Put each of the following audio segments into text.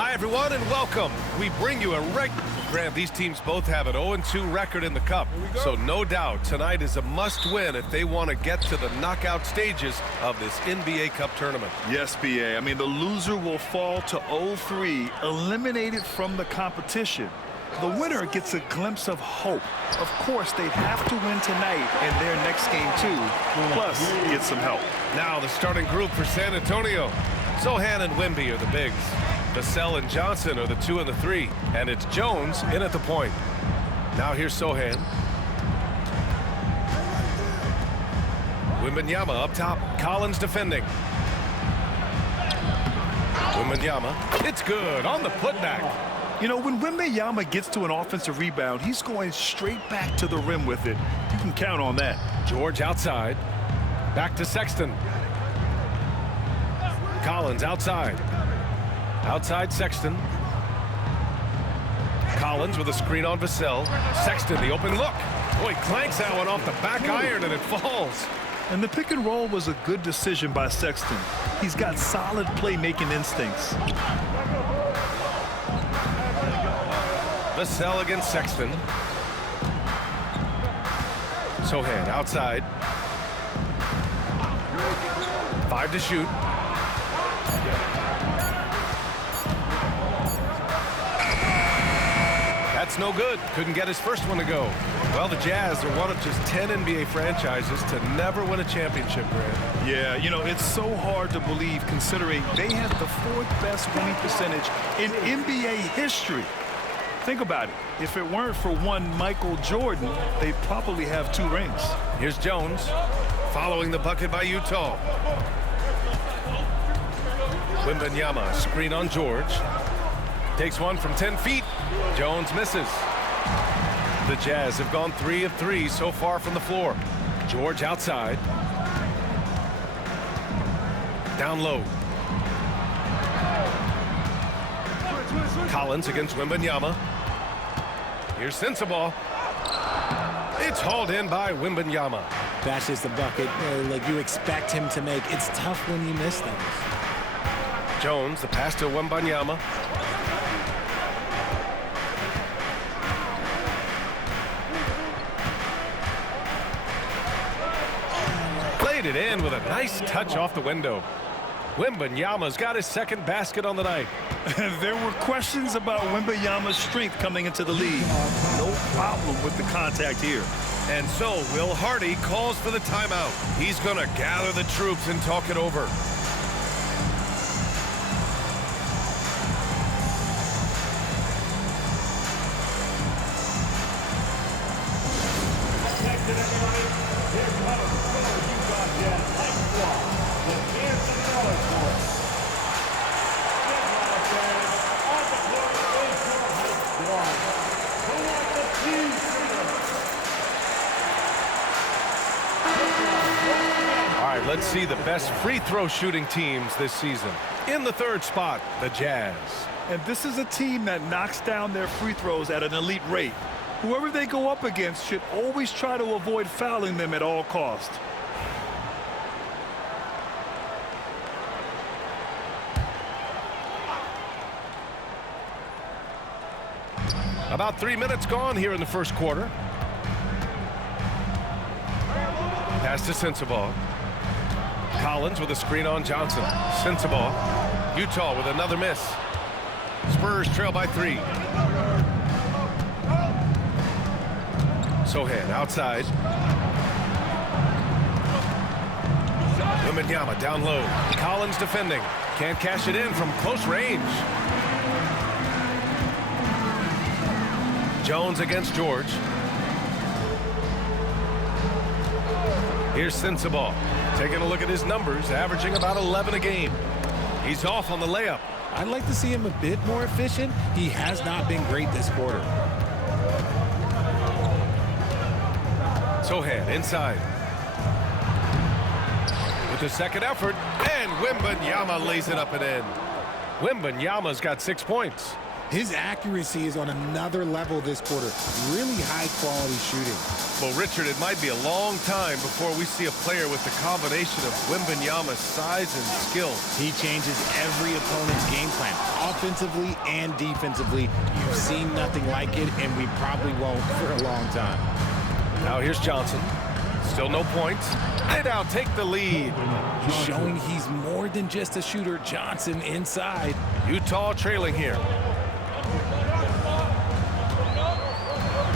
Hi, everyone, and welcome. We bring you a Grant, these teams both have an 0-2 record in the Cup. So no doubt tonight is a must-win if they want to get to the knockout stages of this NBA Cup tournament. Yes, B.A. I mean, the loser will fall to 0-3, eliminated from the competition. The winner gets a glimpse of hope. Of course, they'd have to win tonight in their next game, too, plus get some help. Now the starting group for San Antonio. Sochan and Wemby are the bigs. Vassell and Johnson are the 2 and the 3. And it's Jones in at the point. Now here's Sochan. Wembanyama up top. Collins defending. Wembanyama. It's good on the putback. You know, when Wembanyama gets to an offensive rebound, he's going straight back to the rim with it. You can count on that. George outside. Back to Sexton. Collins outside. Outside Sexton. Collins with a screen on Vassell. Sexton, the open look. Boy, clanks that one off the back iron and it falls. And the pick and roll was a good decision by Sexton. He's got solid playmaking instincts. Vassell against Sexton. Sochan outside. 5 to shoot. That's no good. Couldn't get his first one to go. Well, the Jazz are one of just 10 NBA franchises to never win a championship, Grant. Yeah, you know, it's so hard to believe considering they had the 4th best winning percentage in NBA history. Think about it. If it weren't for one Michael Jordan, they'd probably have 2 rings. Here's Jones following the bucket by Utah. Wembanyama, screen on George. Takes one from 10 feet. Jones misses. The Jazz have gone 3 of 3 so far from the floor. George outside. Down low. Collins against Wembanyama. Here's Sensabaugh. It's hauled in by Wembanyama. That's just the bucket like you expect him to make. It's tough when you miss those. Jones, the pass to Wembanyama. Played it in with a nice touch off the window. Wembanyama's got his 2nd basket on the night. There were questions about Wembanyama's strength coming into the league. No problem with the contact here. And so Will Hardy calls for the timeout. He's going to gather the troops and talk it over. Let's see the best free throw shooting teams this season. In the 3rd spot, the Jazz. And this is a team that knocks down their free throws at an elite rate. Whoever they go up against should always try to avoid fouling them at all costs. About 3 minutes gone here in the 1st quarter. Pass to Sensabaugh. Collins with a screen on Johnson. Sensabaugh. Utah with another miss. Spurs trail by 3. Sochan outside. Wembanyama down low. Collins defending. Can't cash it in from close range. Jones against George. Here's Sensabaugh. Taking a look at his numbers, averaging about 11 a game. He's off on the layup. I'd like to see him a bit more efficient. He has not been great this quarter. Sochan inside. With the 2nd effort, and Wembanyama lays it up and in. Wembanyama's got 6 points. His accuracy is on another level this quarter. Really high-quality shooting. Well, Richard, it might be a long time before we see a player with the combination of Wembanyama's size and skill. He changes every opponent's game plan, offensively and defensively. You've seen nothing like it, and we probably won't for a long time. Now here's Johnson. Still no points. They now take the lead. Showing he's more than just a shooter. Johnson inside. Utah trailing here.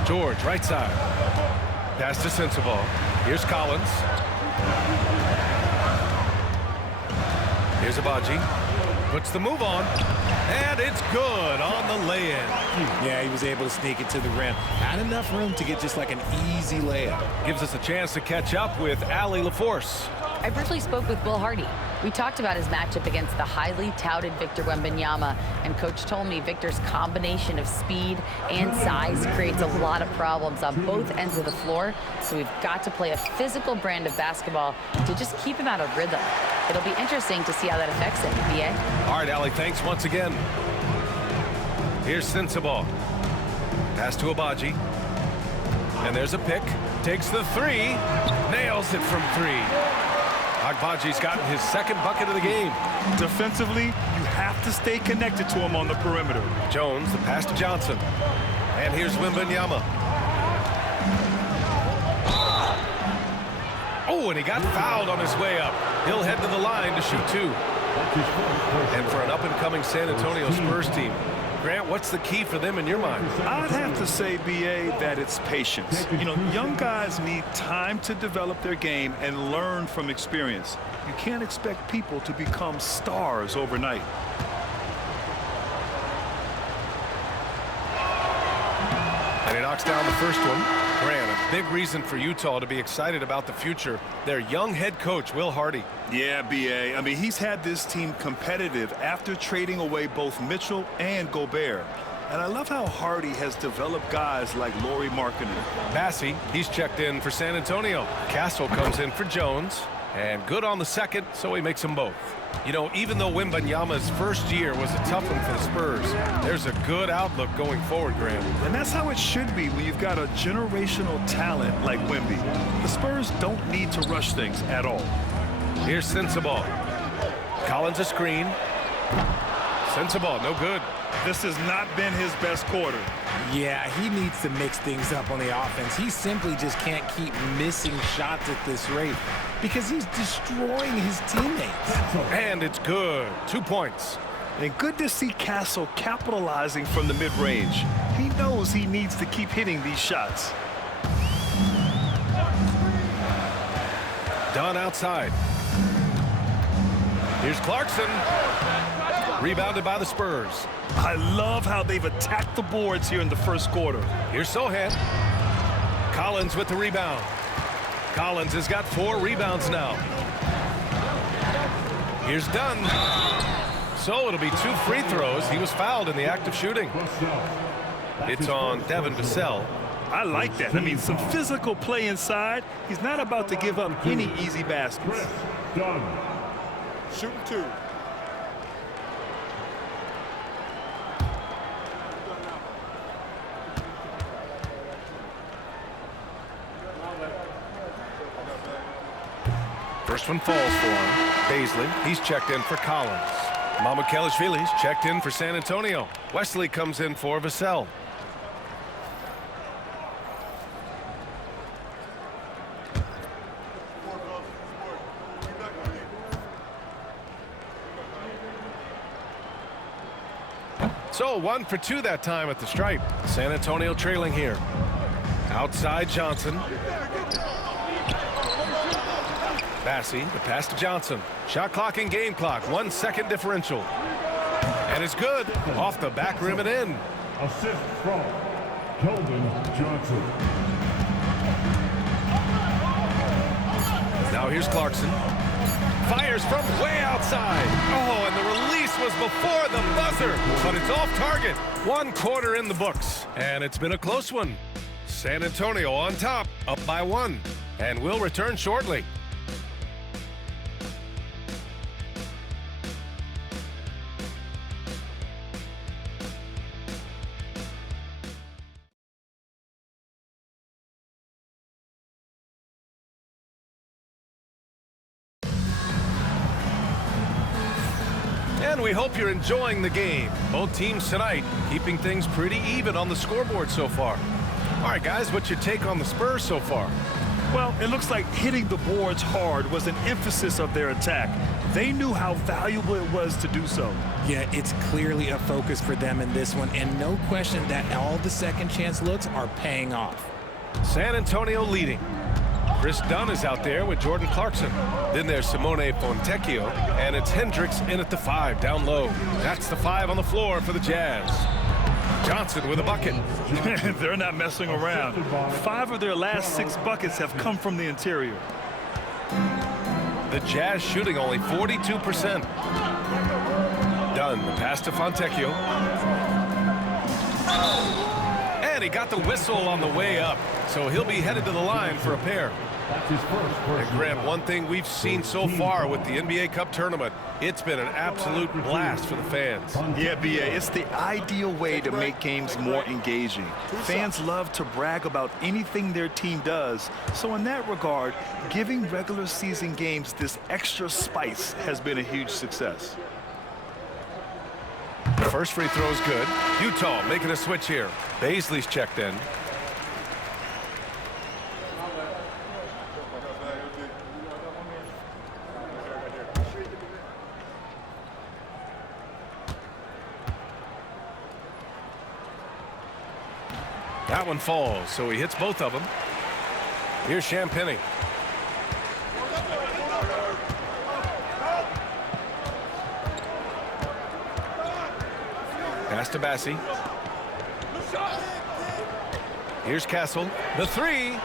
George, right side. Pass to Sensabaugh. Here's Collins. Here's Agbaji. Puts the move on. And it's good on the lay-in. Yeah, he was able to sneak it to the rim. Had enough room to get just like an easy layup. Gives us a chance to catch up with Allie LaForce. I briefly spoke with Will Hardy. We talked about his matchup against the highly touted Victor Wembanyama, and Coach told me Victor's combination of speed and size creates a lot of problems on both ends of the floor, so we've got to play a physical brand of basketball to just keep him out of rhythm. It'll be interesting to see how that affects him, BA. All right, Allie, thanks once again. Here's Sensabaugh. Pass to Agbaji. And there's a pick. Takes the three. Nails it from three. Agbaji's gotten his second bucket of the game. Defensively, you have to stay connected to him on the perimeter. Jones, the pass to Johnson. And here's Wembanyama. Oh, and he got fouled on his way up. He'll head to the line to shoot two. And for an up-and-coming San Antonio Spurs team, Grant, what's the key for them in your mind? I'd have to say, BA, that it's patience. You know, young guys need time to develop their game and learn from experience. You can't expect people to become stars overnight. And he knocks down the first one. Grant, a big reason for Utah to be excited about the future. Their young head coach, Will Hardy. Yeah, BA. I mean, he's had this team competitive after trading away both Mitchell and Gobert. And I love how Hardy has developed guys like Lauri Markkanen. Bassey, he's checked in for San Antonio. Castle comes in for Jones. And good on the second, so he makes them both. You know, even though Wembanyama's first year was a tough one for the Spurs, there's a good outlook going forward, Graham. And that's how it should be when you've got a generational talent like Wemby. The Spurs don't need to rush things at all. Here's Sensabaugh. Collins a screen. Sensabaugh, no good. This has not been his best quarter. Yeah, he needs to mix things up on the offense. He simply just can't keep missing shots at this rate because he's destroying his teammates. And it's good. 2 points. And good to see Castle capitalizing from the mid-range. He knows he needs to keep hitting these shots. Dunn outside. Here's Clarkson. Rebounded by the Spurs. I love how they've attacked the boards here in the first quarter. Here's Sohan. Collins with the rebound. Collins has got 4 rebounds now. Here's Dunn. So it'll be 2 free throws. He was fouled in the act of shooting. It's on Devin Vassell. I like that. I mean, some physical play inside. He's not about to give up any easy baskets. Done. Shooting 2. First one falls for him. Baisley, he's checked in for Collins. Mamukelashvili's checked in for San Antonio. Wesley comes in for Vassell. So 1 for 2 that time at the stripe. San Antonio trailing here. Outside Johnson. Bassey, the pass to Johnson. Shot clock and game clock. 1 second differential. And it's good. Off the back rim and in. Assist from Keldon Johnson. Now here's Clarkson. Fires from way outside. Oh, and the release was before the buzzer. But it's off target. 1 quarter in the books. And it's been a close one. San Antonio on top, up by 1. And we'll return shortly. And we hope you're enjoying the game. Both teams tonight keeping things pretty even on the scoreboard so far. All right, guys, what's your take on the Spurs so far? Well, it looks like hitting the boards hard was an emphasis of their attack. They knew how valuable it was to do so. Yeah, it's clearly a focus for them in this one, and no question that all the second chance looks are paying off. San Antonio leading. Chris Dunn is out there with Jordan Clarkson. Then there's Simone Fontecchio, and it's Hendricks in at the 5 down low. That's the 5 on the floor for the Jazz. Johnson with a bucket. They're not messing around. 5 of their last 6 buckets have come from the interior. The Jazz shooting only 42%. Dunn, the pass to Fontecchio. And he got the whistle on the way up, so he'll be headed to the line for a pair. And Graham, one thing we've seen so far with the NBA Cup tournament, it's been an absolute blast for the fans. Yeah, B.A., it's the ideal way to make games more engaging. Fans love to brag about anything their team does, so in that regard, giving regular season games this extra spice has been a huge success. The first free throw is good. Utah making a switch here. Baisley's checked in. That one falls, so he hits both of them. Here's Champagnie. Pass to Bassi. Here's Castle. The 3.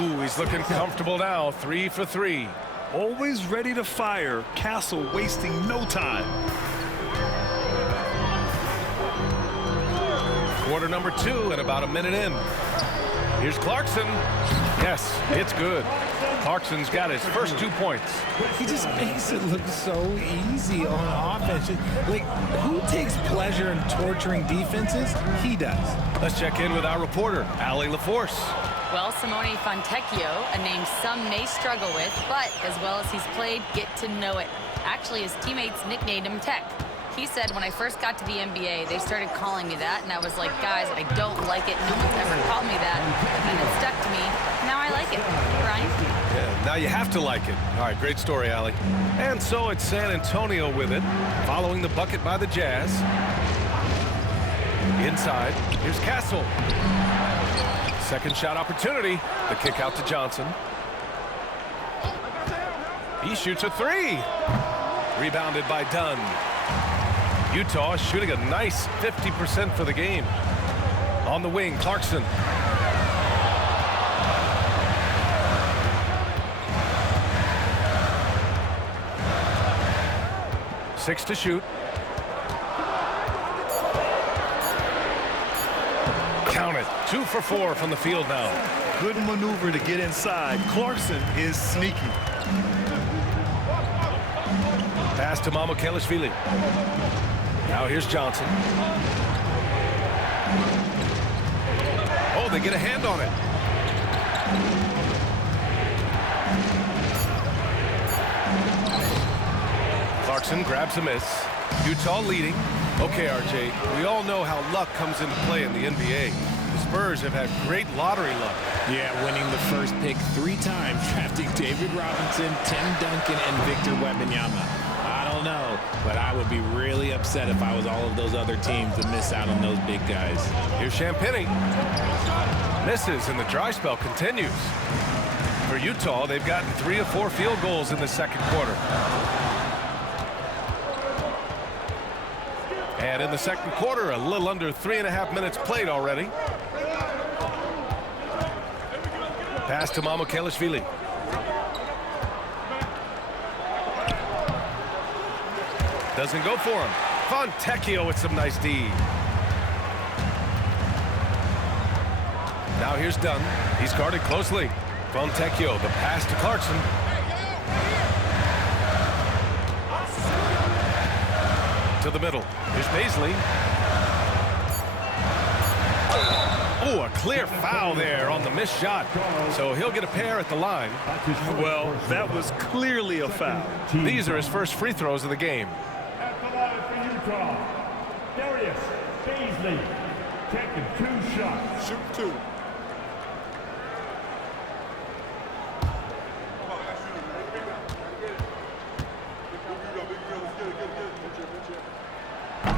Ooh, he's looking comfortable now. 3 for 3. Always ready to fire. Castle wasting no time. Quarter number 2 and about a minute in. Here's Clarkson. Yes, it's good. Clarkson's got his first 2 points. He just makes it look so easy on offense. Like, who takes pleasure in torturing defenses? He does. Let's check in with our reporter, Allie LaForce. Well, Simone Fontecchio, a name some may struggle with, but as well as he's played, get to know it. Actually, his teammates nicknamed him Tech. He said, when I first got to the NBA, they started calling me that, and I was like, guys, I don't like it. No one's ever called me that. But then it stuck to me. Now I like it. Brian? Yeah, now you have to like it. All right, great story, Allie. And so it's San Antonio with it, following the bucket by the Jazz. Inside, here's Castle. Second shot opportunity. The kick out to Johnson. He shoots a 3. Rebounded by Dunn. Utah shooting a nice 50% for the game. On the wing, Clarkson. Six to shoot. Count it. 2 for 4 from the field now. Good maneuver to get inside. Clarkson is sneaky. Pass to Mamukelashvili. Now here's Johnson. Oh, they get a hand on it. Clarkson grabs a miss. Utah leading. Okay, RJ, we all know how luck comes into play in the NBA. The Spurs have had great lottery luck. Yeah, winning the first pick 3 times, drafting David Robinson, Tim Duncan, and Victor Wembanyama. I don't know, but I would be really upset if I was all of those other teams to miss out on those big guys. Here's Champagnie. Misses, and the dry spell continues. For Utah, they've gotten 3 of 4 field goals in the second quarter. And in the second quarter, a little under 3.5 minutes played already. Pass to Mamukelashvili. Doesn't go for him. Fontecchio with some nice D. Now here's Dunn. He's guarded closely. Fontecchio, the pass to Clarkson. To the middle. Here's Baisley. Oh, a clear foul there on the missed shot. So he'll get a pair at the line. Well, that was clearly a foul. These are his first free throws of the game. Utah, Darius Baisley, taking 2 shots. Shoot 2.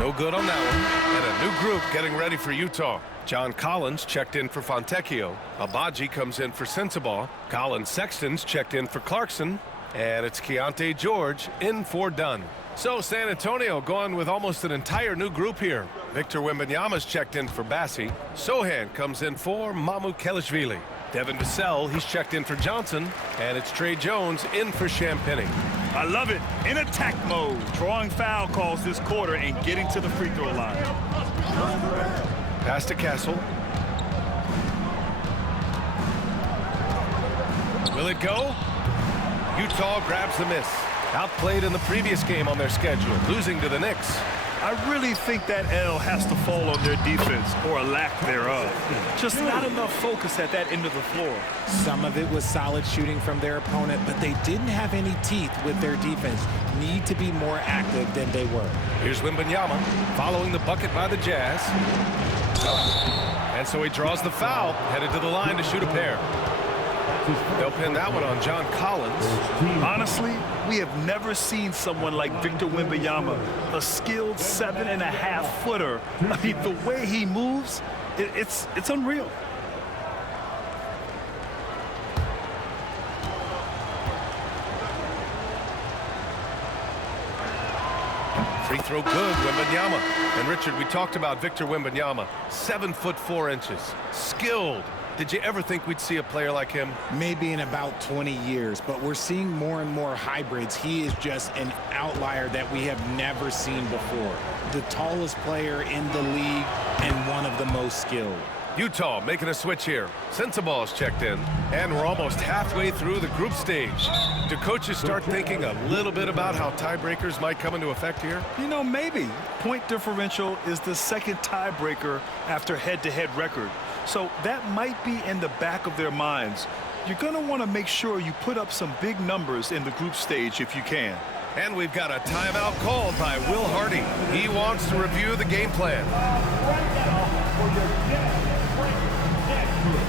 No good on that one. And a new group getting ready for Utah. John Collins checked in for Fontecchio. Abaji comes in for Sensabaugh. Colin Sexton's checked in for Clarkson. And it's Keontae George in for Dunn. So San Antonio going with almost an entire new group here. Victor Wembanyama's checked in for Bassi. Sohan comes in for Mamu Kelishvili. Devin Vassell, he's checked in for Johnson. And it's Trey Jones in for Champagnie. I love it. In attack mode, drawing foul calls this quarter and getting to the free throw line. Pass to Castle. Will it go? Utah grabs the miss. Outplayed in the previous game on their schedule, losing to the Knicks. I really think that L has to fall on their defense, or a lack thereof. Just not enough focus at that end of the floor. Some of it was solid shooting from their opponent, but they didn't have any teeth with their defense. Need to be more active than they were. Here's Wembanyama following the bucket by the Jazz. And so he draws the foul, headed to the line to shoot a pair. They'll pin that one on John Collins. Honestly, we have never seen someone like Victor Wembanyama, a skilled 7.5-footer. I mean, the way he moves, it's unreal. Free throw good, Wembanyama. And Richard, we talked about Victor Wembanyama, 7'4", skilled. Did you ever think we'd see a player like him? Maybe in about 20 years, but we're seeing more and more hybrids. He is just an outlier that we have never seen before. The tallest player in the league and one of the most skilled. Utah making a switch here. Sensabaugh's checked in, and we're almost halfway through the group stage. Do coaches start thinking a little bit about how tiebreakers might come into effect here? You know, maybe. Point differential is the second tiebreaker after head-to-head record. So that might be in the back of their minds. You're going to want to make sure you put up some big numbers in the group stage if you can. And we've got a timeout called by Will Hardy. He wants to review the game plan. Right now, for your Jazz Frank Jazz group.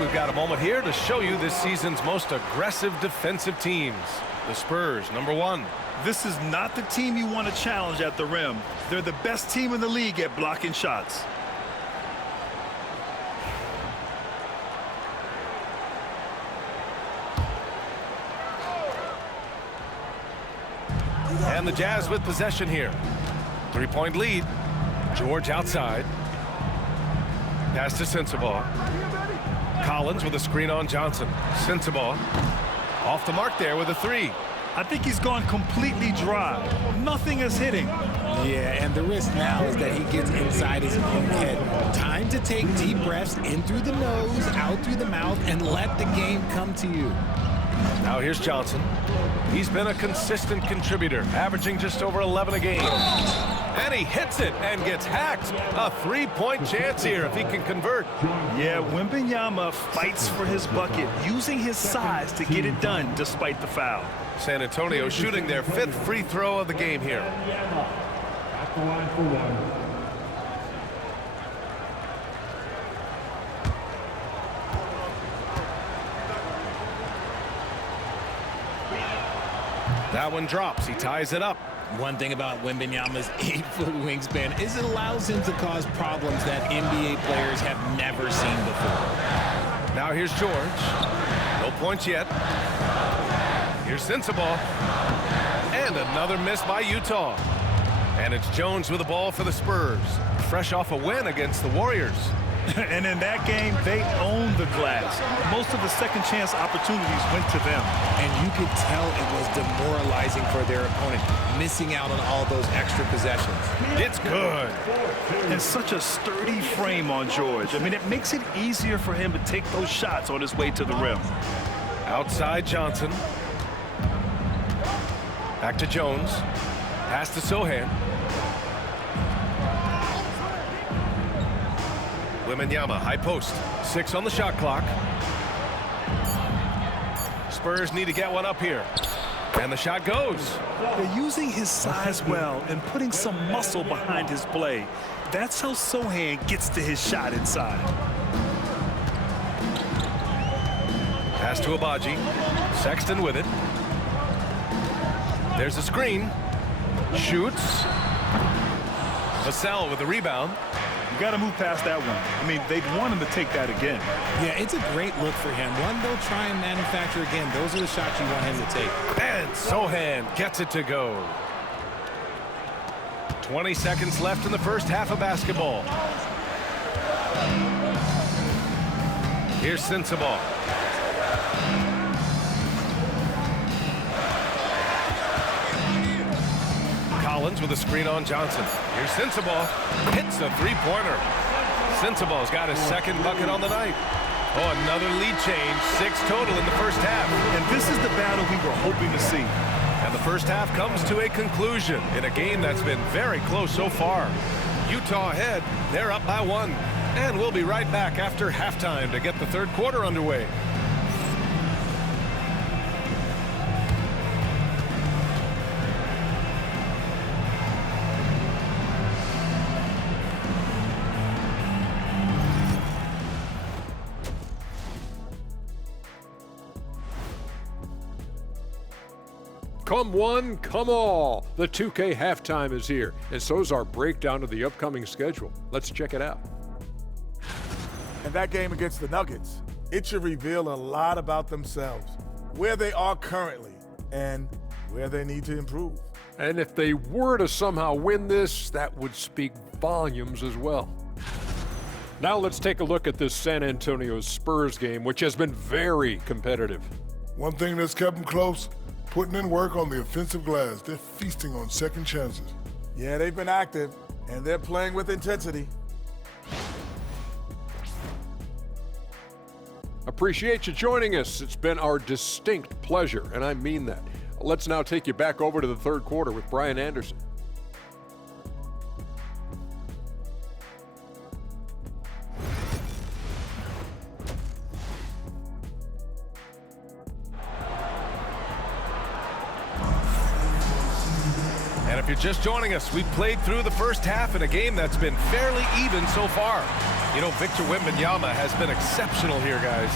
We've got a moment here to show you this season's most aggressive defensive teams. The Spurs, #1. This is not the team you want to challenge at the rim. They're the best team in the league at blocking shots. And the Jazz with possession here. 3-point lead. George outside. Pass to Sensabaugh. Collins with a screen on Johnson. Sensabaugh off the mark there with a 3. I think he's gone completely dry. Nothing is hitting. Yeah, and the risk now is that he gets inside his own head. Time to take deep breaths in through the nose, out through the mouth, and let the game come to you. Now here's Johnson. He's been a consistent contributor, averaging just over 11 a game. And he hits it and gets hacked. A 3-point chance here if he can convert. Yeah, Wembanyama fights for his bucket, using his size to get it done despite the foul. San Antonio shooting their 5th free throw of the game here. At the line for one. That one drops. He ties it up. One thing about Wembanyama's 8-foot wingspan is it allows him to cause problems that NBA players have never seen before. Now here's George. No points yet. Here's Sensabaugh. And another miss by Utah. And it's Jones with the ball for the Spurs. Fresh off a win against the Warriors. And in that game, they owned the glass. Most of the second chance opportunities went to them. And you could tell it was demoralizing for their opponent, missing out on all those extra possessions. It's good. And such a sturdy frame on George. I mean, it makes it easier for him to take those shots on his way to the rim. Outside Johnson. Back to Jones. Pass to Sohan. Wembanyama, high post. 6 on the shot clock. Spurs need to get one up here. And the shot goes. They're using his size well and putting some muscle behind his play. That's how Sohan gets to his shot inside. Pass to Agbaji. Sexton with it. There's a screen. Shoots. Vassell with the rebound. You got to move past that one. I mean, they'd want him to take that again. Yeah, it's a great look for him. One they'll try and manufacture again. Those are the shots you want him to take. And Sohan gets it to go. 20 seconds left in the first half of basketball. Here's Sensabaugh. Collins with a screen on Johnson. Here's Sensabaugh. Hits a three-pointer. Sensabaugh's got his second bucket on the night. Oh, another lead change. 6 total in the first half. And this is the battle we were hoping to see. And the first half comes to a conclusion in a game that's been very close so far. Utah ahead. They're up by 1. And we'll be right back after halftime to get the third quarter underway. Come one, come all. The 2K halftime is here, and so is our breakdown of the upcoming schedule. Let's check it out. And that game against the Nuggets, it should reveal a lot about themselves, where they are currently, and where they need to improve. And if they were to somehow win this, that would speak volumes as well. Now let's take a look at this San Antonio Spurs game, which has been very competitive. One thing that's kept them close, putting in work on the offensive glass. They're feasting on second chances. Yeah, they've been active, and they're playing with intensity. Appreciate you joining us. It's been our distinct pleasure, and I mean that. Let's now take you back over to the third quarter with Brian Anderson. And if you're just joining us, we've played through the first half in a game that's been fairly even so far. You know, Victor Wembanyama has been exceptional here, guys.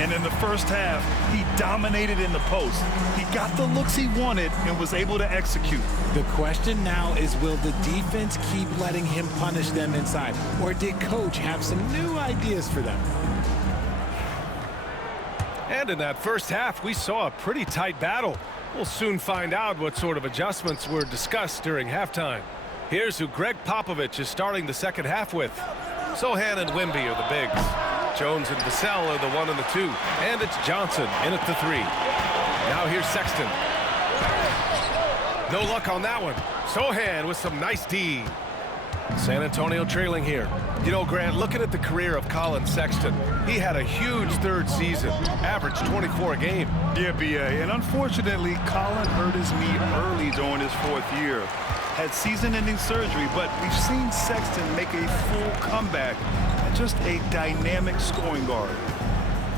And in the first half, he dominated in the post. He got the looks he wanted and was able to execute. The question now is, will the defense keep letting him punish them inside? Or did Coach have some new ideas for them? And in that first half, we saw a pretty tight battle. We'll soon find out what sort of adjustments were discussed during halftime. Here's who Greg Popovich is starting the second half with. Sohan and Wemby are the bigs. Jones and Vassell are the 1 and the 2. And it's Johnson in at the 3. Now here's Sexton. No luck on that one. Sohan with some nice D. San Antonio trailing here. You know, Grant, looking at the career of Colin Sexton, he had a huge third season, averaged 24 a game. Yeah, B.A. And unfortunately, Colin hurt his knee early during his 4th year. Had season-ending surgery, but we've seen Sexton make a full comeback and just a dynamic scoring guard.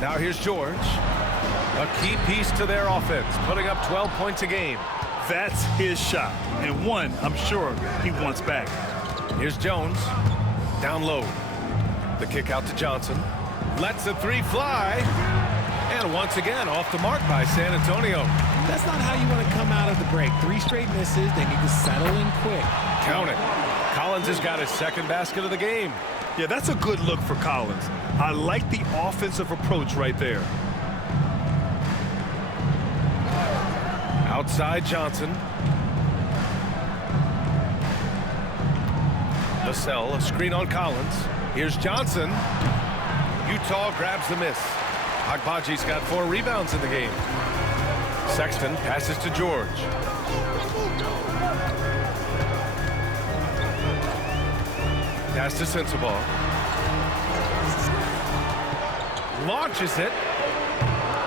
Now here's George. A key piece to their offense, putting up 12 points a game. That's his shot, and one I'm sure he wants back. Here's Jones. Down low. The kick out to Johnson. Lets the 3 fly. And once again, off the mark by San Antonio. That's not how you want to come out of the break. 3 straight misses. They need to settle in quick. Count it. Collins has got his second basket of the game. Yeah, that's a good look for Collins. I like the offensive approach right there. Outside Johnson. Vassell, a screen on Collins. Here's Johnson. Utah grabs the miss. Agbaji's got 4 rebounds in the game. Sexton passes to George. Pass to Sensabaugh. Launches it.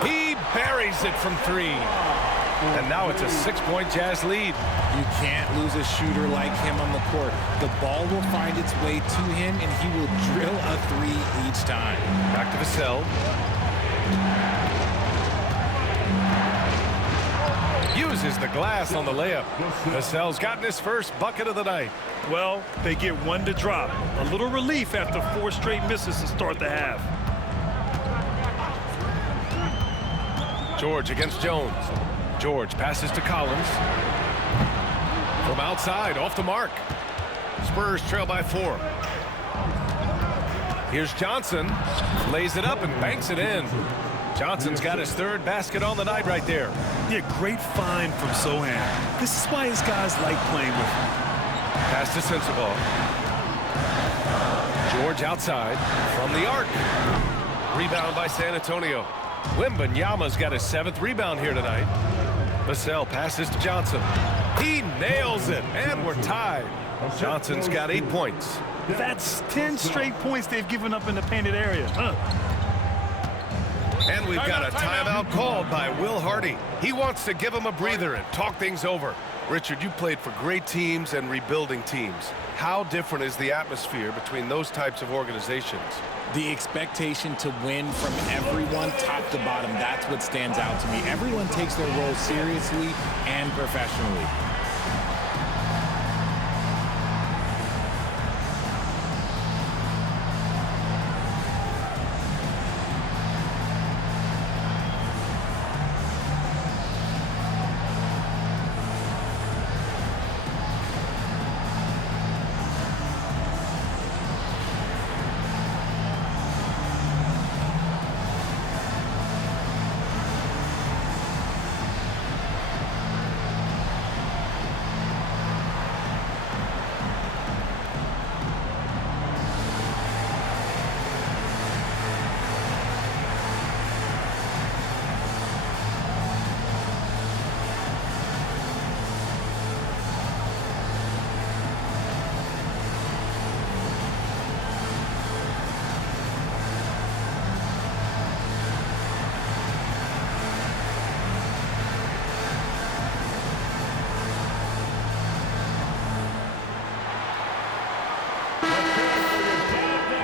He buries it from 3. And now it's a 6-point Jazz lead. You can't lose a shooter like him on the court. The ball will find its way to him, and he will drill a 3 each time. Back to Vassell. Uses the glass on the layup. Vassell's gotten his first bucket of the night. Well, they get 1 to drop. A little relief after 4 straight misses to start the half. George against Jones. George passes to Collins. From outside, off the mark. Spurs trail by 4. Here's Johnson. Lays it up and banks it in. Johnson's got his 3rd basket on the night right there. Yeah, great find from Sochan. This is why his guys like playing with him. Pass to Sensabaugh. George outside from the arc. Rebound by San Antonio. Wembanyama's got his 7th rebound here tonight. Vassell passes to Johnson. He nails it, and we're tied. Johnson's got 8 points. That's 10 straight points they've given up in the painted area. And we've got a timeout called by Will Hardy. He wants to give him a breather and talk things over. Richard, you played for great teams and rebuilding teams. How different is the atmosphere between those types of organizations? The expectation to win from everyone top to bottom, that's what stands out to me. Everyone takes their role seriously and professionally.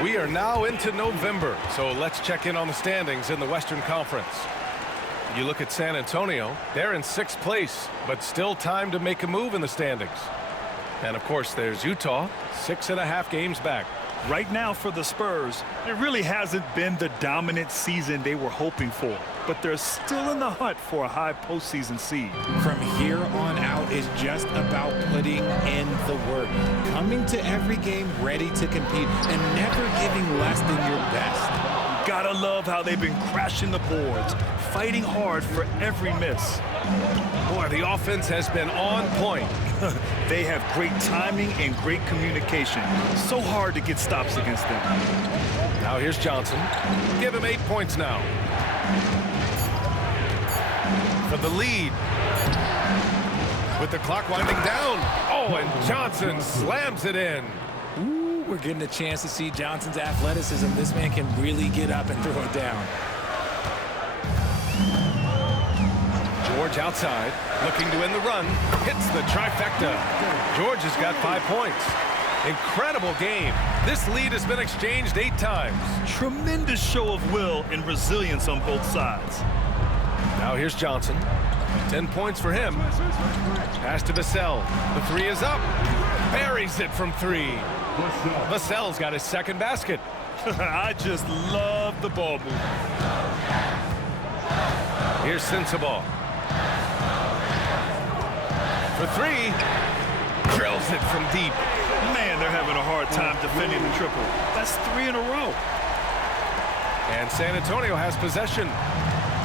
We are now into November, so let's check in on the standings in the Western Conference. You look at San Antonio, they're in 6th place, but still time to make a move in the standings. And of course, there's Utah, 6.5 games back. Right now for the Spurs, it really hasn't been the dominant season they were hoping for, but they're still in the hunt for a high postseason seed. From here on out is just about putting in the work, coming to every game ready to compete, and never giving less than your best. Gotta love how they've been crashing the boards, fighting hard for every miss. Boy, the offense has been on point. They have great timing and great communication. So hard to get stops against them. Now here's Johnson. Give him 8 points now. For the lead. With the clock winding down. Oh, and Johnson slams it in. Ooh, we're getting a chance to see Johnson's athleticism. This man can really get up and throw it down. George outside, looking to win the run, hits the trifecta. George has got 5 points. Incredible game. This lead has been exchanged 8 times. Tremendous show of will and resilience on both sides. Now here's Johnson. 10 points for him. Pass to Vassell. The 3 is up. Buries it from 3. Vassell's got his 2nd basket. I just love the ball move. Here's Sensabaugh. for three. Drills it from deep. Man, they're having a hard time defending the triple. That's 3 in a row. And San Antonio has possession.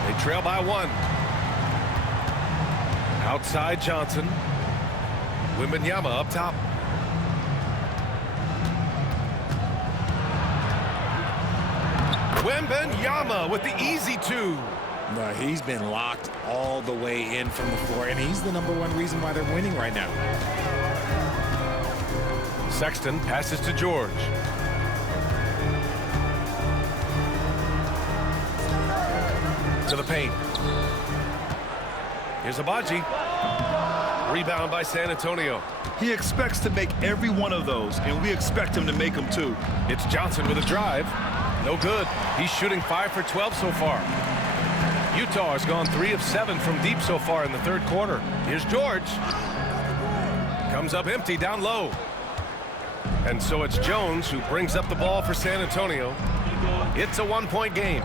They trail by 1. Outside Johnson. Wembanyama up top. Wembanyama with the easy 2. No, he's been locked all the way in from the floor, and he's the #1 reason why they're winning right now. Sexton passes to George. To the paint. Here's Agbaji. Rebound by San Antonio. He expects to make every one of those, and we expect him to make them too. It's Johnson with a drive. No good. He's shooting 5 for 12 so far. Utah has gone 3 of 7 from deep so far in the third quarter. Here's George. Comes up empty down low. And so it's Jones who brings up the ball for San Antonio. It's a 1-point game.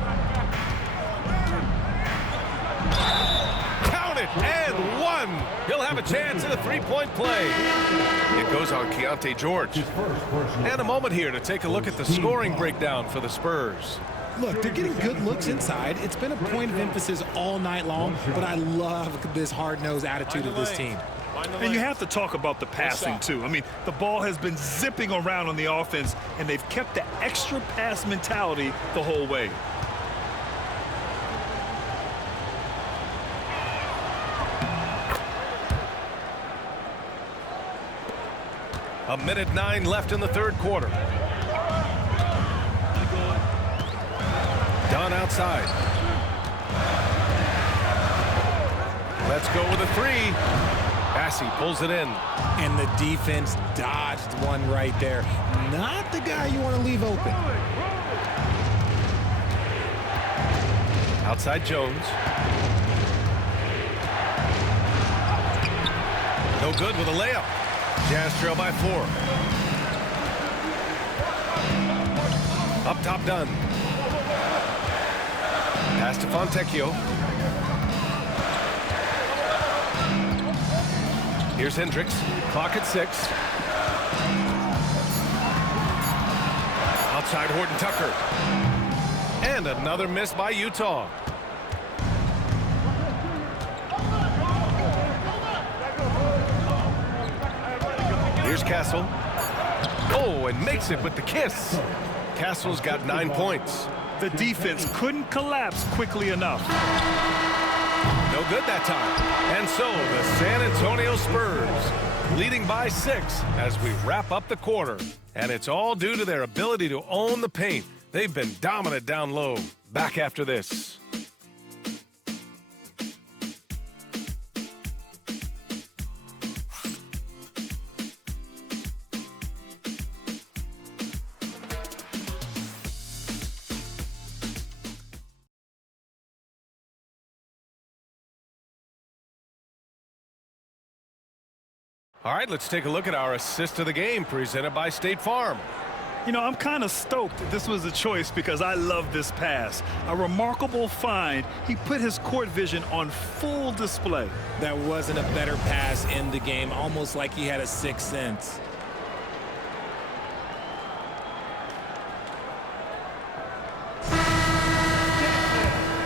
Count it, and 1. He'll have a chance at a 3-point play. It goes on Keontae George. And a moment here to take a look at the scoring breakdown for the Spurs. Look, they're getting good looks inside. It's been a point of emphasis all night long, but I love this hard-nosed attitude of this team. And you have to talk about the passing, too. I mean, the ball has been zipping around on the offense, and they've kept the extra pass mentality the whole way. A minute 9 left in the third quarter. Dunn outside. Let's go with a 3. Bassey pulls it in. And the defense dodged one right there. Not the guy you want to leave open. Outside Jones. No good with a layup. Jazz trail by 4. Up top Dunn. Pass to Fontecchio. Here's Hendricks. Clock at 6. Outside Horton Tucker. And another miss by Utah. Here's Castle. Oh, and makes it with the kiss. Castle's got 9 points. The defense couldn't collapse quickly enough. No good that time. And so the San Antonio Spurs leading by 6 as we wrap up the quarter. And it's all due to their ability to own the paint. They've been dominant down low. Back after this. All right, let's take a look at our assist of the game presented by State Farm. You know, I'm kind of stoked that this was a choice because I love this pass. A remarkable find. He put his court vision on full display. That wasn't a better pass in the game, almost like he had a sixth sense.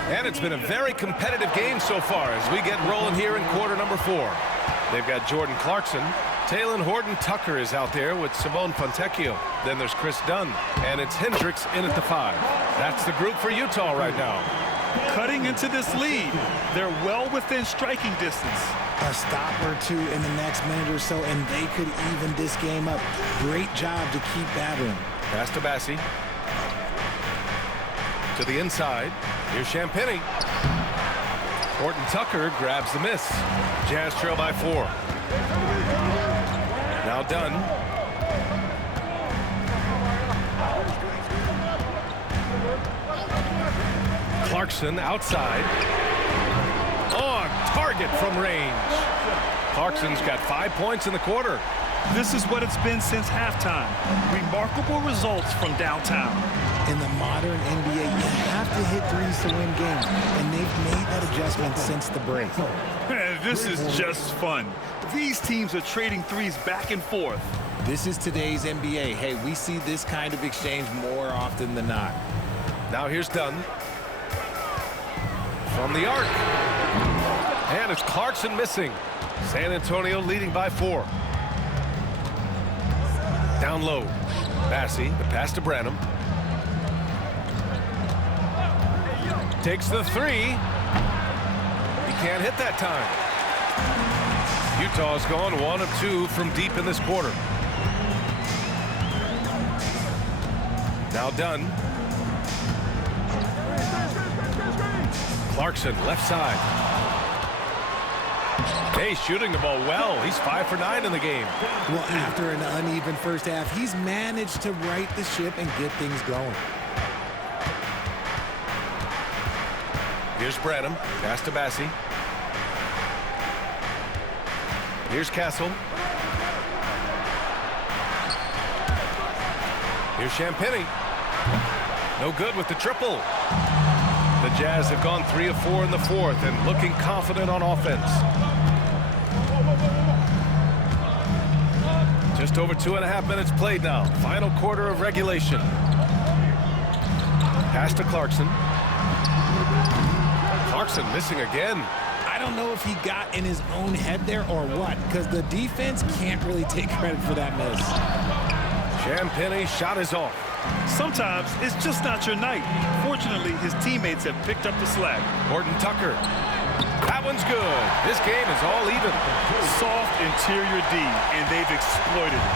And it's been a very competitive game so far as we get rolling here in quarter number 4. They've got Jordan Clarkson. Talen Horton-Tucker is out there with Simone Fontecchio. Then there's Chris Dunn. And it's Hendricks in at the 5. That's the group for Utah right now. Cutting into this lead. They're well within striking distance. A stop or two in the next minute or so, and they could even this game up. Great job to keep battling. Pass to Bassey. To the inside. Here's Champagnie. Horton-Tucker grabs the miss. Jazz trail by 4. Now Dunn. Clarkson outside. On target from range. Clarkson's got 5 points in the quarter. This is what it's been since halftime. Remarkable results from downtown. In the modern NBA, you have to hit threes to win games, and they've made that adjustment since the break. This is just fun. These teams are trading threes back and forth. This is today's NBA. Hey, we see this kind of exchange more often than not. Now here's Dunn. From the arc. And it's Clarkson missing. San Antonio leading by 4. Down low. Bassey, the pass to Branham. Takes the 3. He can't hit that time. Utah's gone 1 of 2 from deep in this quarter. Now Dunn. Clarkson, left side. Hey, shooting the ball well. He's 5 for 9 in the game. Well, after an uneven first half, he's managed to right the ship and get things going. Here's Branham. Pass to Bassey. Here's Castle. Here's Champagnie. No good with the triple. The Jazz have gone 3 of 4 in the fourth and looking confident on offense. Just over 2.5 minutes played now. Final quarter of regulation. Pass to Clarkson. Clarkson missing again. I don't know if he got in his own head there or what, because the defense can't really take credit for that miss. Champagnie shot is off. Sometimes it's just not your night. Fortunately, his teammates have picked up the slack. Horton Tucker. That one's good. This game is all even. Soft interior D, and they've exploited it.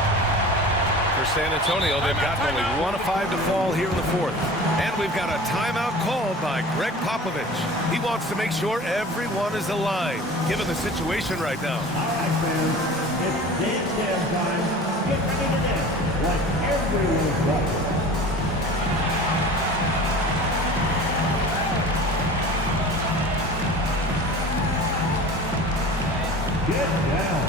For San Antonio, they've got only 1 of 5 to fall here in the fourth. And we've got a timeout called by Greg Popovich. He wants to make sure everyone is aligned, given the situation right now. All right, fans. It's dance time. Get ready to dance like everyone's right. Get down.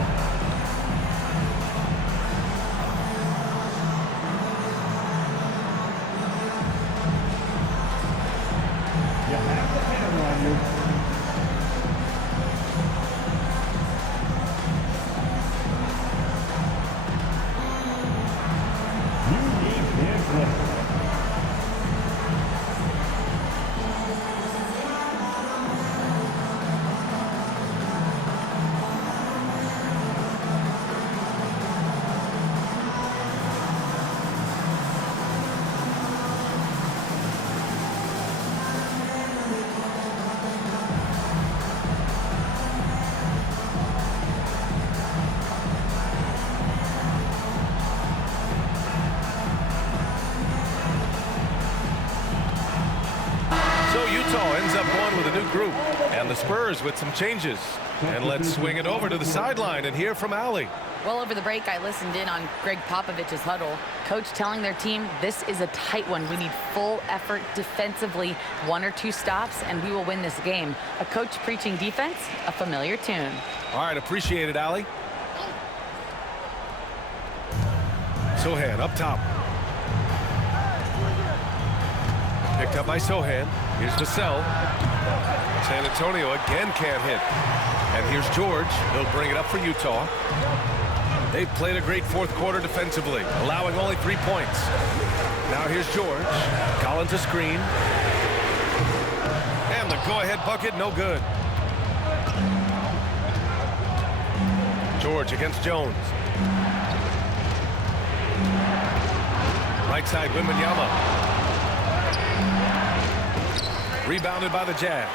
You have the hammer on you. You need him. Utah ends up going with a new group, and the Spurs with some changes. And let's swing it over to the sideline and hear from Allie. Well, over the break, I listened in on Greg Popovich's huddle. Coach telling their team, this is a tight one. We need full effort defensively, 1 or 2 stops, and we will win this game. A coach preaching defense, a familiar tune. All right, appreciate it, Allie. Sohan up top. Picked up by Sohan. Here's Vassell. San Antonio again can't hit. And here's George. He'll bring it up for Utah. They've played a great fourth quarter defensively, allowing only 3 points. Now here's George. Collins a screen. And the go-ahead bucket, no good. George against Jones. Right side, Wembanyama. Rebounded by the Jazz.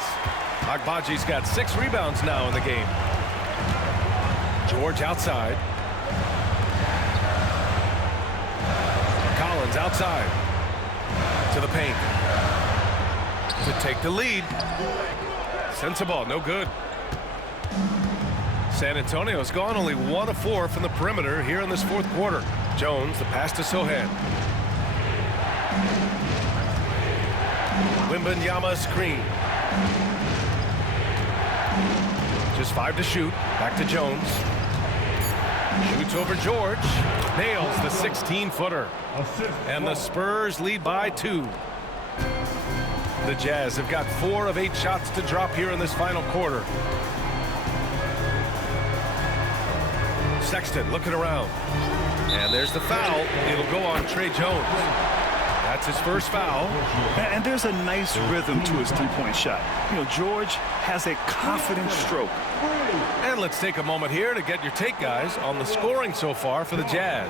Agbaji's got 6 rebounds now in the game. George outside. Collins outside. To the paint. To take the lead. Sensabaugh, no good. San Antonio's gone only 1 of 4 from the perimeter here in this fourth quarter. Jones, the pass to Sohan. Wembanyama screen. Just 5 to shoot. Back to Jones. Shoots over George. Nails the 16-footer. And the Spurs lead by 2. The Jazz have got 4 of 8 shots to drop here in this final quarter. Sexton looking around. And there's the foul. It'll go on Tre Jones. That's his first foul. And there's a nice rhythm to his three-point shot. You know, George has a confident stroke. And let's take a moment here to get your take, guys, on the scoring so far for the Jazz.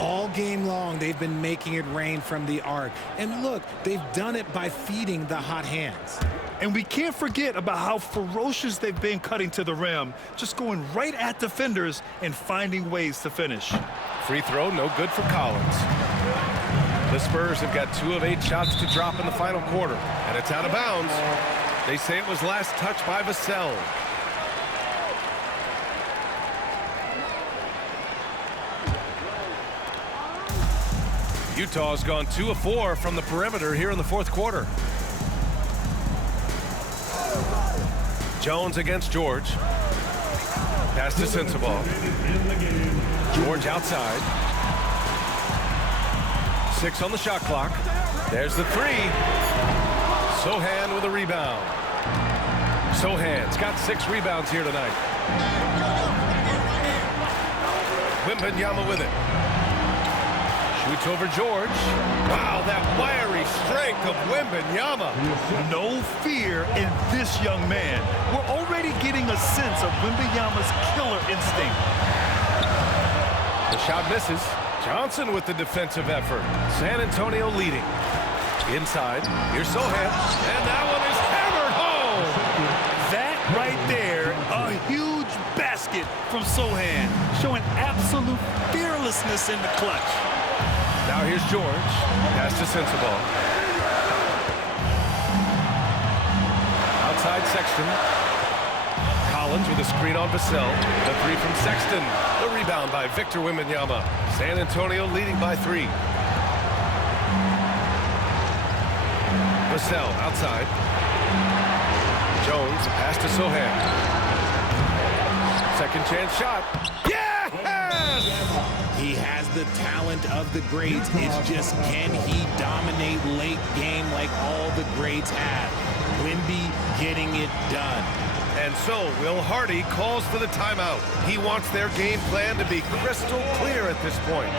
All game long, they've been making it rain from the arc. And look, they've done it by feeding the hot hands. And we can't forget about how ferocious they've been cutting to the rim, just going right at defenders and finding ways to finish. Free throw, no good for Collins. The Spurs have got 2 of 8 shots to drop in the final quarter, and it's out of bounds. They say it was last touched by Vassell. Utah's gone 2 of 4 from the perimeter here in the fourth quarter. Jones against George. Pass to Sensabaugh. George outside. 6 on the shot clock. There's the 3. Sochan with a rebound. Sochan's got 6 rebounds here tonight. Wembanyama with it. Shoots over George. Wow, that wiry strength of Wembanyama. No fear in this young man. We're already getting a sense of Wembanyama's killer instinct. The shot misses. Johnson with the defensive effort. San Antonio leading. Inside. Here's Sochan. And that one is hammered home. That right there, a huge basket from Sochan, showing absolute fearlessness in the clutch. Now here's George. Pass to Sensabaugh. Outside Sexton. Collins with a screen on Vassell. The 3 from Sexton. The rebound by Victor Wembanyama. San Antonio leading by 3. Vassell outside. Jones, pass to Sochan. Second chance shot. Yes! He has the talent of the greats. It's just, can he dominate late game like all the greats have? Wemby getting it done. And so Will Hardy calls for the timeout. He wants their game plan to be crystal clear at this point.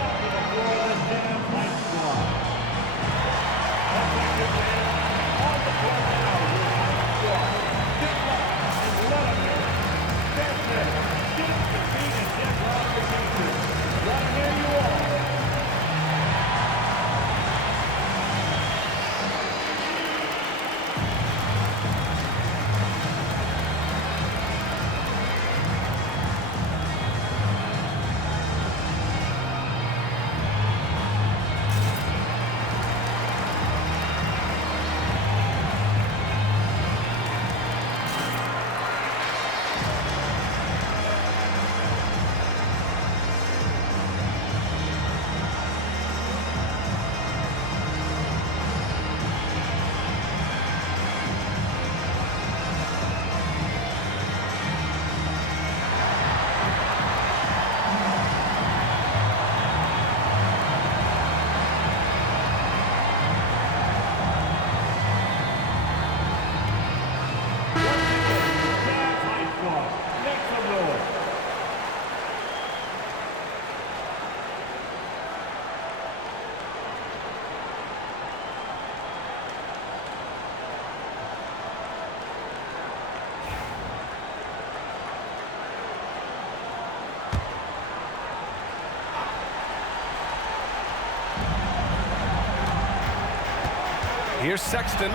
Here's Sexton.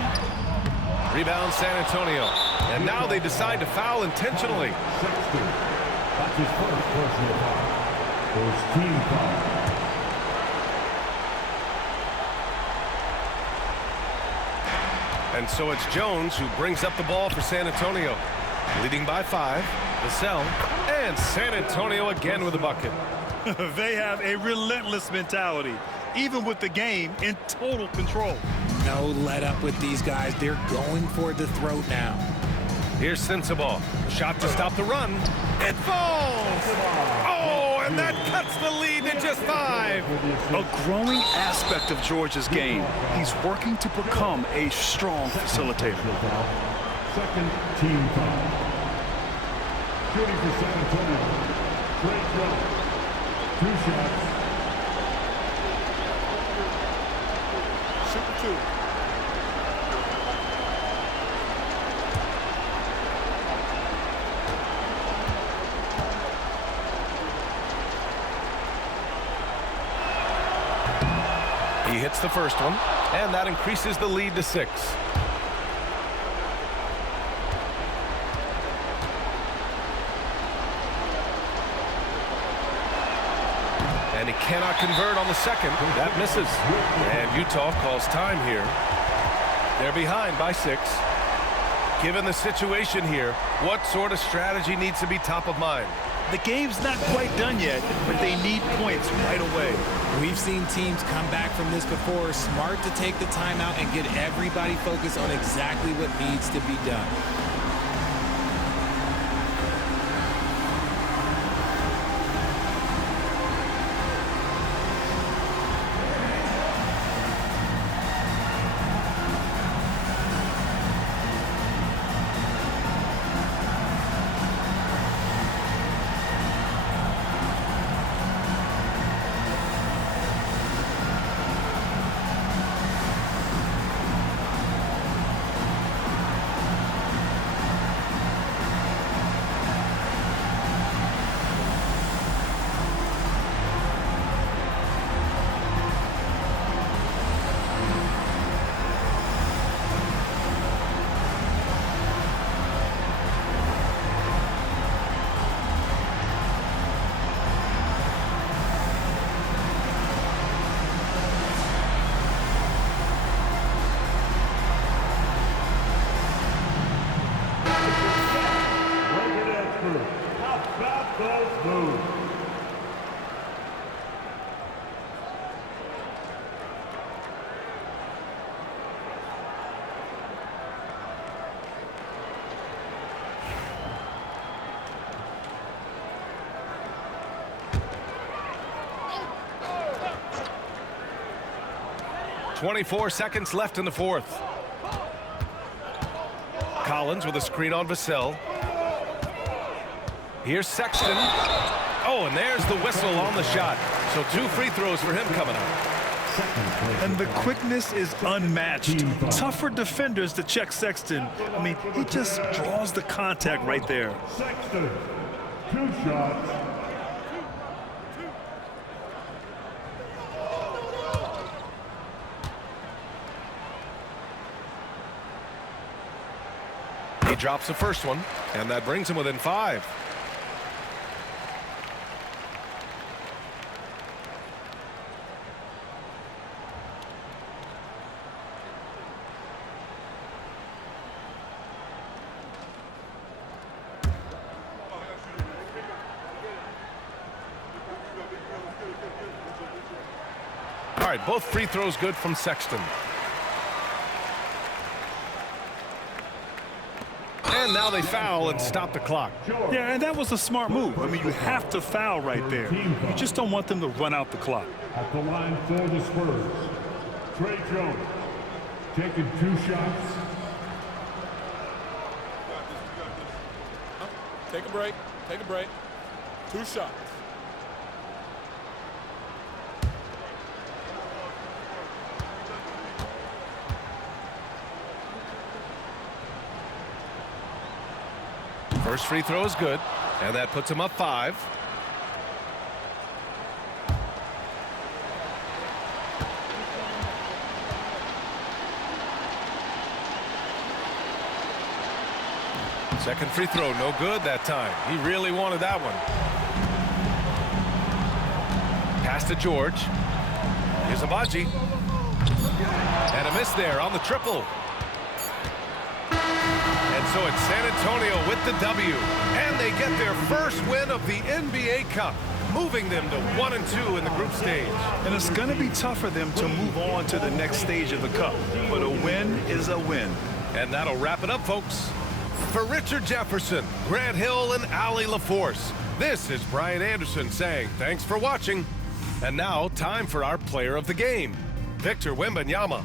Rebound San Antonio. And now they decide to foul intentionally. Sexton. That's his first personal foul. First team foul. And so it's Jones who brings up the ball for San Antonio. Leading by 5. Vassell. And San Antonio again with a bucket. They have a relentless mentality, even with the game in total control. No let up with these guys. They're going for the throat now. Here's Sensabaugh. Shot to stop the run. It falls! Oh, and that cuts the lead to just 5. A growing aspect of George's game. He's working to become a strong facilitator. Second team foul. Shooting for San Antonio. Trey Jones. 2 shots. Shoot for 2. He hits the first one, and that increases the lead to 6. And he cannot convert on the second. That misses. And Utah calls time here. They're behind by 6. Given the situation here, what sort of strategy needs to be top of mind? The game's not quite done yet, but they need points right away. We've seen teams come back from this before. Smart to take the timeout and get everybody focused on exactly what needs to be done. .24 seconds left in the fourth. Collins with a screen on Vassell. Here's Sexton. Oh, and there's the whistle on the shot. So 2 free throws for him coming up. And the quickness is unmatched. Tough for defenders to check Sexton. I mean, he just draws the contact right there. Sexton. 2 shots. He drops the first one, and that brings him within 5. All right, both free throws good from Sexton. And now they foul and stop the clock. Yeah, and that was a smart move. I mean, you have to foul right there. You just don't want them to run out the clock. At the line for the Spurs, Trey Jones taking 2 shots. Take a break. Take a break. 2 shots. First free throw is good, and that puts him up 5. Second free throw, no good that time. He really wanted that one. Pass to George. Here's Agbaji. And a miss there on the triple. And so it's San Antonio with the W, and they get their first win of the NBA Cup, moving them to 1-2 in the group stage. And it's going to be tough for them to move on to the next stage of the Cup, but a win is a win. And that'll wrap it up, folks. For Richard Jefferson, Grant Hill, and Allie LaForce, this is Brian Anderson saying thanks for watching. And now, time for our player of the game, Victor Wembanyama.